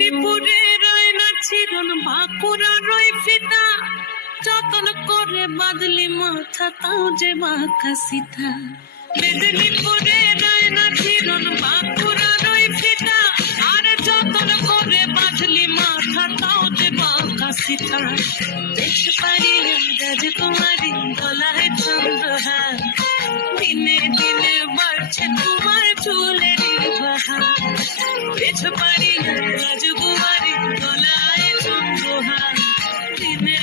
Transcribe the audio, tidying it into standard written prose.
মেদিনীপুরে রয়না চিরন বাঁকুড়া রই ফিতা, যতন করে বাদলি মাথা তাও যে বাঁকা সিথা। মেদিনীপুরে রয়না চিরন বাঁকুড়া রই ফিতা, আর যতন করে বাদলি মাথা তাও যে বাঁকা সিথা। দেখতে পারি রাজকুমারী গলায় চন্দ্রহার, দিনে দিনে বাড়ছে তোমার চুলেরই বাহার। দেখতে পারি রাজকুমারী গলায় চন্দ্রহার, দিনে